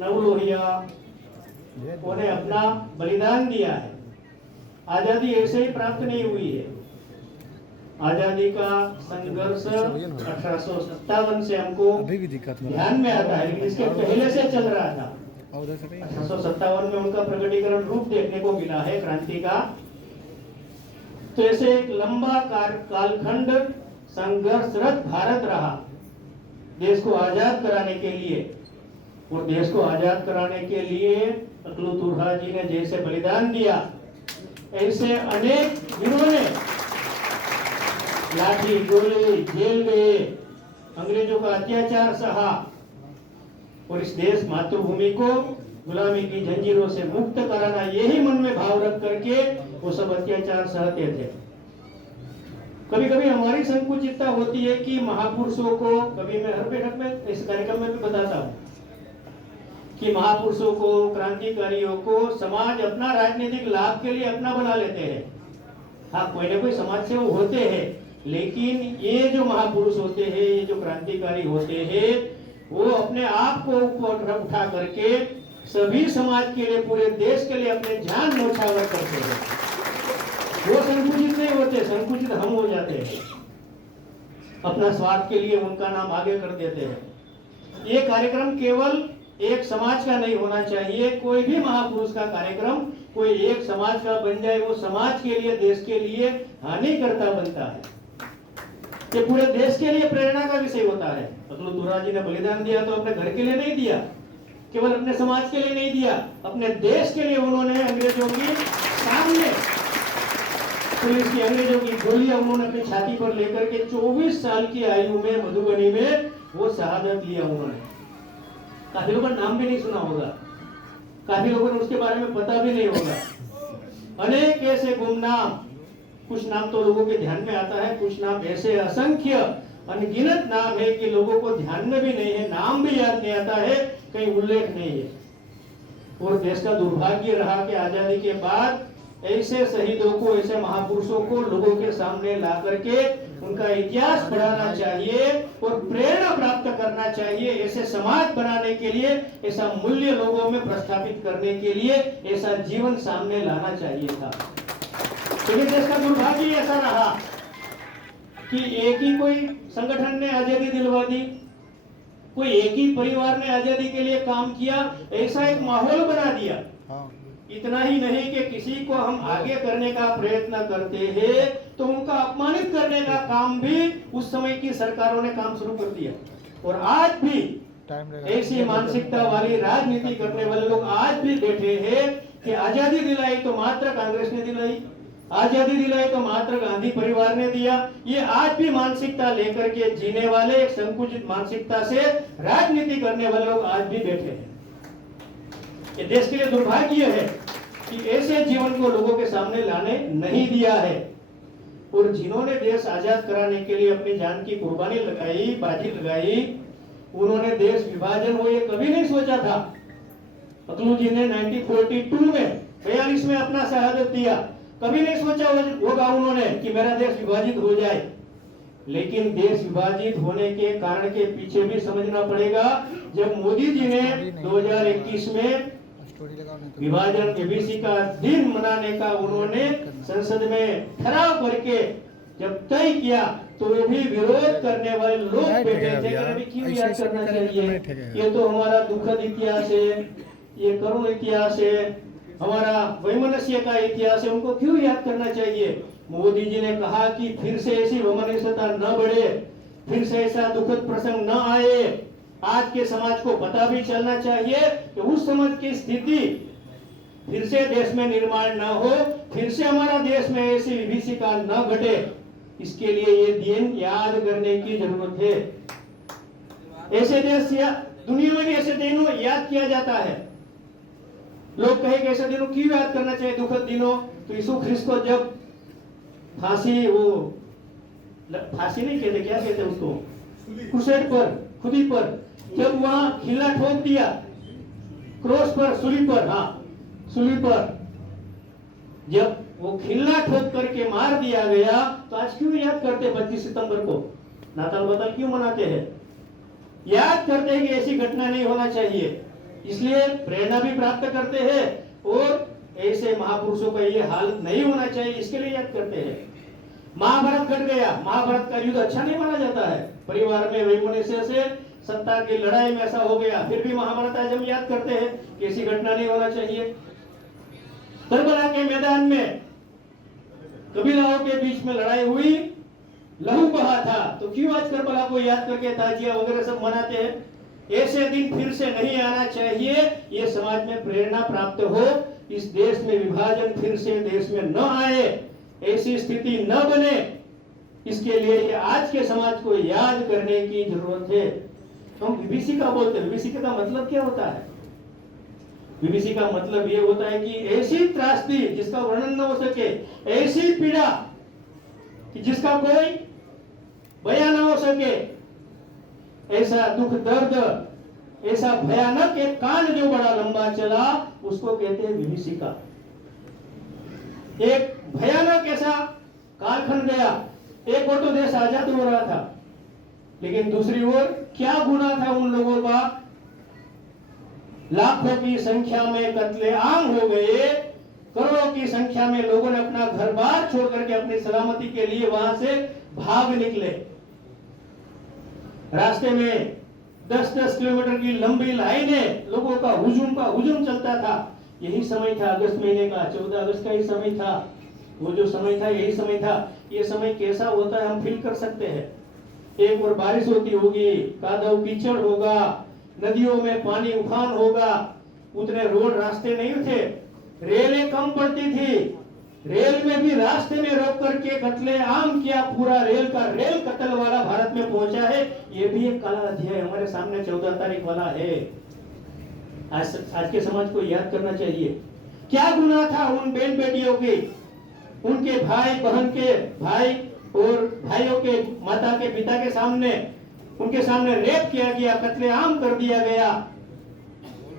नवलोहिया उन्हें अपना बलिदान दिया है। आजादी ऐसे ही प्राप्त नहीं हुई है। आजादी का संघर्ष 1857 से हमको अभी भी दिक्कत में ध्यान में आता है, लेकिन इसके पहले से चल रहा था। 1857 में उनका प्रकटीकरण रूप देखने को मिला है क्रांति का। तो ऐसे एक लंबा कालखंड संघर्षरत भारत रहा देश को आजाद कराने के लिए। और देश को आजाद कराने के लिए अकलू तुर्हा जी ने जैसे बलिदान दिया, ऐसे अनेक वीरों ने लाठी गोली जेल गए, अंग्रेजों का अत्याचार सहा और इस देश मातृभूमि को गुलामी की जंजीरों से मुक्त कराना, यही मन में भाव रख करके वो सब अत्याचार सहते थे। कभी कभी हमारी संकुचितता होती है कि महापुरुषों को, कभी मैं हर बैठक में इस कार्यक्रम में भी बताता हूँ कि महापुरुषों को, क्रांतिकारियों को समाज अपना राजनीतिक लाभ के लिए अपना बना लेते हैं। हाँ, कोई ना कोई समाज से वो होते हैं, लेकिन ये जो महापुरुष होते हैं, ये जो क्रांतिकारी होते हैं, वो अपने आप को ऊपर उठा करके सभी समाज के लिए, पूरे देश के लिए अपने जान न्यौछावर करते हैं। वो संकुचित नहीं होते, संकुचित हम हो जाते हैं। अपना स्वार्थ के लिए उनका नाम आगे कर देते हैं। ये कार्यक्रम केवल एक समाज का नहीं होना चाहिए। कोई भी महापुरुष का कार्यक्रम कोई एक समाज का बन जाए, वो समाज के लिए, देश के लिए हानिकर्ता बनता है। ये पूरे देश के लिए प्रेरणा का विषय होता है। अकलू तुर्हा जी ने बलिदान दिया तो अपने घर के लिए नहीं दिया, केवल अपने समाज के लिए नहीं दिया, अपने देश के लिए उन्होंने अंग्रेजों की सामने पुलिस की, अंग्रेजों की गोलियां उन्होंने अपनी छाती पर लेकर के 24 साल की आयु में मधुबनी में वो शहादत लिया उन्होंने। काफी लोगों ने नाम भी नहीं सुना होगा, काफी लोगों ने उसके बारे में पता भी नहीं होगा। अनेक ऐसे गुमनाम, कुछ नाम तो लोगों के ध्यान में आता है, कुछ नाम ऐसे असंख्य अनगिनत नाम है कि लोगों को ध्यान में भी नहीं है, नाम भी याद नहीं आता है, कहीं उल्लेख नहीं है। और देश का दुर्भाग्य रहा कि आजादी के बाद ऐसे शहीदों को, ऐसे महापुरुषों को लोगों के सामने ला करके उनका इतिहास पढ़ाना चाहिए और प्रेरणा प्राप्त करना चाहिए। ऐसे समाज बनाने के लिए, ऐसा मूल्य लोगों में प्रस्थापित करने के लिए ऐसा जीवन सामने लाना चाहिए था। लेकिन देश का दुर्भाग्य ऐसा रहा कि एक ही कोई संगठन ने आजादी दिलवा दी, कोई एक ही परिवार ने आजादी के लिए काम किया, ऐसा एक माहौल बना दिया। इतना ही नहीं कि किसी को हम आगे करने का प्रयत्न करते हैं तो उनका अपमानित करने का काम भी उस समय की सरकारों ने काम शुरू कर दिया। और आज भी ऐसी मानसिकता वाली राजनीति करने वाले लोग आज भी बैठे हैं कि आजादी दिलाई तो मात्र कांग्रेस ने दिलाई, आजादी दिलाई तो मात्र गांधी परिवार ने दिया। ये आज भी मानसिकता लेकर के जीने वाले, एक संकुचित मानसिकता से राजनीति करने वाले लोग आज भी बैठे हैं। ये देश के लिए दुर्भाग्य है कि ऐसे जीवन को लोगों के सामने लाने नहीं दिया है। और जिन्होंने देश आजाद कराने के लिए अपनी जान की कुर्बानी लगाई, बाजी लगाई, उन्होंने देश विभाजन हो ये कभी नहीं सोचा था। अकलू जी ने 1942 में 42 में अपना शहादत दिया, कभी नहीं सोचा होगा उन्होंने कि मेरा देश विभाजित हो जाए। लेकिन देश विभाजित होने के कारण के पीछे भी समझना पड़ेगा। जब मोदी जी ने 2021 में विभाजन एबीसी का दिन मनाने का उन्होंने संसद में ठहराव करके जब तय किया, तो वो भी विरोध करने वाले लोग बैठे थे। क्यों याद करना चाहिए? ये तो हमारा दुखद इतिहास है, ये करुण इतिहास है, हमारा वैमनस्य का इतिहास है, उनको क्यों याद करना चाहिए? मोदी जी ने कहा कि फिर से ऐसी वैमनस्यता न बढ़े, फिर से ऐसा दुखद प्रसंग न आए। आज के समाज को पता भी चलना चाहिए कि उस समय की स्थिति फिर से देश में निर्माण न हो, फिर से हमारा देश में ऐसी विभीषिका न घटे। इसके लिए ये दिन याद करने की जरूरत है। ऐसे देश या दुनिया में भी ऐसे दिनों याद किया जाता है। लोग कहे कि ऐसे दिनों क्यों याद करना चाहिए, दुखद दिनों? तो यीशु ख्रिस्त को जब फांसी, वो फांसी नहीं कहते, क्या कहते उसको, क्रूसेड पर, खुदी पर, जब वहां खिल्ला ठोक दिया क्रॉस पर, सूली पर, हाँ सूली पर, जब वो खिल्ला ठोक करके मार दिया गया, तो आज क्यों याद करते 25 सितंबर को? नाताल बताल क्यों मनाते हैं? याद करते हैं कि ऐसी घटना नहीं होना चाहिए। इसलिए प्रेरणा भी प्राप्त करते हैं और ऐसे महापुरुषों का ये हाल नहीं होना चाहिए, इसके लिए याद करते हैं। महाभारत घट गया, महाभारत का युद्ध अच्छा नहीं माना जाता है, परिवार में वैमनस्य से सत्ता की लड़ाई में ऐसा हो गया, फिर भी महाभारत आज हम याद करते हैं कि ऐसी घटना नहीं होना चाहिए। करबला के मैदान में कबीलाओं के बीच में लड़ाई हुई, लहू बहा था, तो क्यों आज करबला को याद करके ताजिया वगैरह सब मनाते हैं। ऐसे दिन फिर से नहीं आना चाहिए, ये समाज में प्रेरणा प्राप्त हो, इस देश में विभाजन फिर से देश में न आए, ऐसी स्थिति न बने, इसके लिए आज के समाज को याद करने की जरूरत है। हम विभीषिका बोलते हैं, विभीषिका का मतलब क्या होता है? विभीषिका का मतलब ये होता है कि ऐसी त्रासदी जिसका वर्णन न हो सके, ऐसी पीड़ा कि जिसका कोई बयान न हो सके, ऐसा दुख दर्द, ऐसा भयानक एक कांड जो बड़ा लंबा चला, उसको कहते हैं विभीषिका। एक भयानक ऐसा कालखंड गया, एक ओर तो देश आजाद हो रहा था, लेकिन दूसरी ओर क्या गुनाह था उन लोगों का, लाखों की संख्या में कत्लेआम हो गए, करोड़ों की संख्या में लोगों ने अपना घर बार छोड़ करके अपनी सलामती के लिए वहां से भाग निकले। रास्ते में 10-10 किलोमीटर की लंबी लाइनें, लोगों का हुजूम चलता था। यही समय था अगस्त महीने का, 14 अगस्त का ही समय था, वो जो समय था यही समय था। ये समय कैसा होता है हम फील कर सकते हैं। एक और बारिश होती होगी, कादव कीचड़ होगा, नदियों में पानी उफान होगा, उतने रोड रास्ते नहीं थे, रेलें कम पड़ती थी, रेल में भी रास्ते में रोक करके कत्लेआम किया, पूरा रेल का रेल कत्ल वाला भारत में पहुंचा है। ये भी एक काला अध्याय हमारे सामने 14 तारीख वाला है। आज के समाज को याद करना चाहिए क्या गुनाह था उन बहन बेटियों के, उनके भाई बहन के भाई और भाइयों के माता के पिता के सामने, उनके सामने रेप किया गया, कत्लेआम कर दिया गया।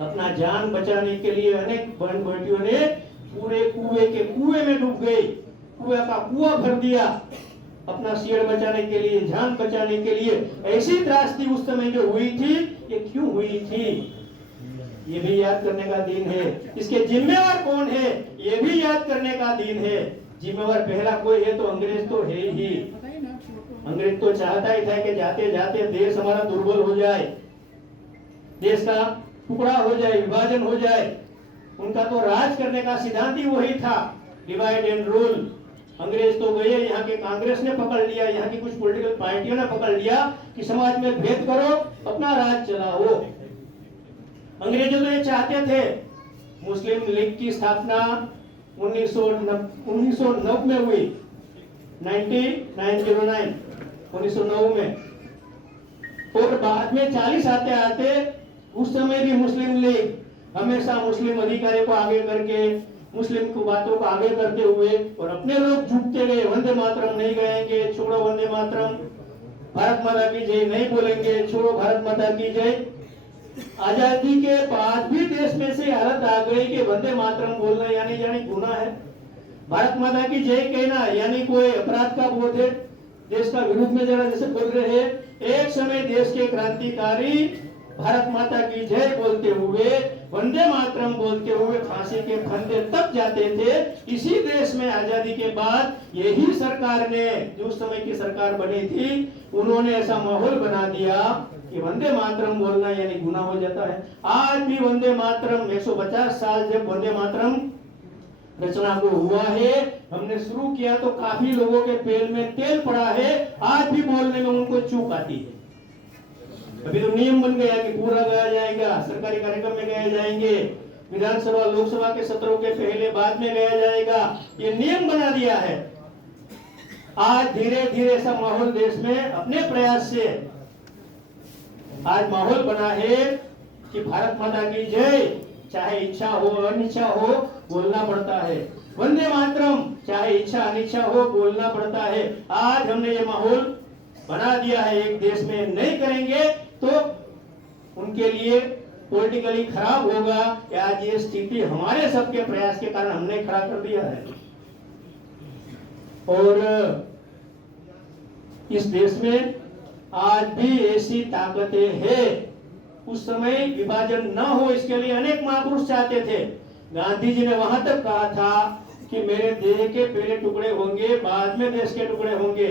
अपना जान बचाने के लिए अनेक बहन बेटियों ने पूरे कुएं में डूब गई, कुएं का कुआं भर दिया, अपना सिर बचाने के लिए, जान बचाने के लिए। ऐसी त्रासदी उस समय जो हुई थी, ये क्यों हुई थी, ये भी याद करने का दिन है। इसके जिम्मेवार कौन है, ये भी याद करने का दिन है। जिम्मेवार पहला कोई है तो अंग्रेज तो है ही। अंग्रेज तो चाहता ही था कि जाते जाते देश हमारा दुर्बल हो जाए, देश का टुकड़ा हो जाए, विभाजन हो जाए। उनका तो राज करने का सिद्धांत ही वही था, डिवाइड एंड रूल। अंग्रेज तो गए, यहाँ के कांग्रेस ने पकड़ लिया, यहाँ की कुछ पॉलिटिकल पार्टियों ने पकड़ लिया कि समाज में भेद करो, अपना राज चलाओ। अंग्रेज तो ये चाहते थे। मुस्लिम लीग की स्थापना 1909 में हुई, 1909 में, और बाद में 40 आते आते उस समय भी मुस्लिम लीग हमेशा मुस्लिम अधिकारियों को आगे करके, मुस्लिम को बातों को आगे करते हुए, और अपने लोग झुकते गए। वंदे मातरम नहीं गाएंगे, छोड़ो वंदे मातरम, भारत माता की जय नहीं बोलेंगे, छोड़ो भारत माता की जय। आजादी के बाद भी देश में से हालत आ गई कि वंदे मातरम बोलना यानी गुनाह है, भारत माता की जय कहना यानी कोई अपराध का बोध है, देश का विरोध में जरा जैसे बोल रहे हैं। एक समय देश के क्रांतिकारी भारत माता की जय बोलते हुए, वंदे मातरम बोलते हुए फांसी के फंदे तक जाते थे। इसी देश में आजादी के बाद यही सरकार ने, जो समय की सरकार बनी थी, उन्होंने ऐसा माहौल बना दिया कि वंदे मातरम बोलना यानी गुनाह हो जाता है। आज भी वंदे मातरम 150 साल जब वंदे मातरम रचना को हुआ है, हमने शुरू किया तो काफी लोगों के पेट में तेल पड़ा है, आज भी बोलने में उनको चूक आती है। अभी तो नियम बन गया कि पूरा गाया जाएगा, सरकारी कार्यक्रम में गाए जाएंगे, विधानसभा लोकसभा के सत्रों के पहले बाद में गाया जाएगा, ये नियम बना दिया है। आज धीरे धीरे ऐसा माहौल देश में अपने प्रयास से आज माहौल बना है कि भारत माता की जय चाहे इच्छा हो अनिच्छा हो बोलना पड़ता है, वंदे मातरम चाहे इच्छा अनिच्छा हो बोलना पड़ता है। आज हमने ये माहौल बना दिया है, एक देश में नहीं करेंगे तो उनके लिए पॉलिटिकली खराब होगा कि आज ये स्थिति हमारे सबके प्रयास के कारण हमने खड़ा कर दिया है। और इस देश में आज भी ऐसी ताकतें हैं उस समय विभाजन न हो, इसके लिए अनेक महापुरुष चाहते थे। गांधी जी ने वहां तक कहा था कि मेरे देह के पहले टुकड़े होंगे, बाद में देश के टुकड़े होंगे।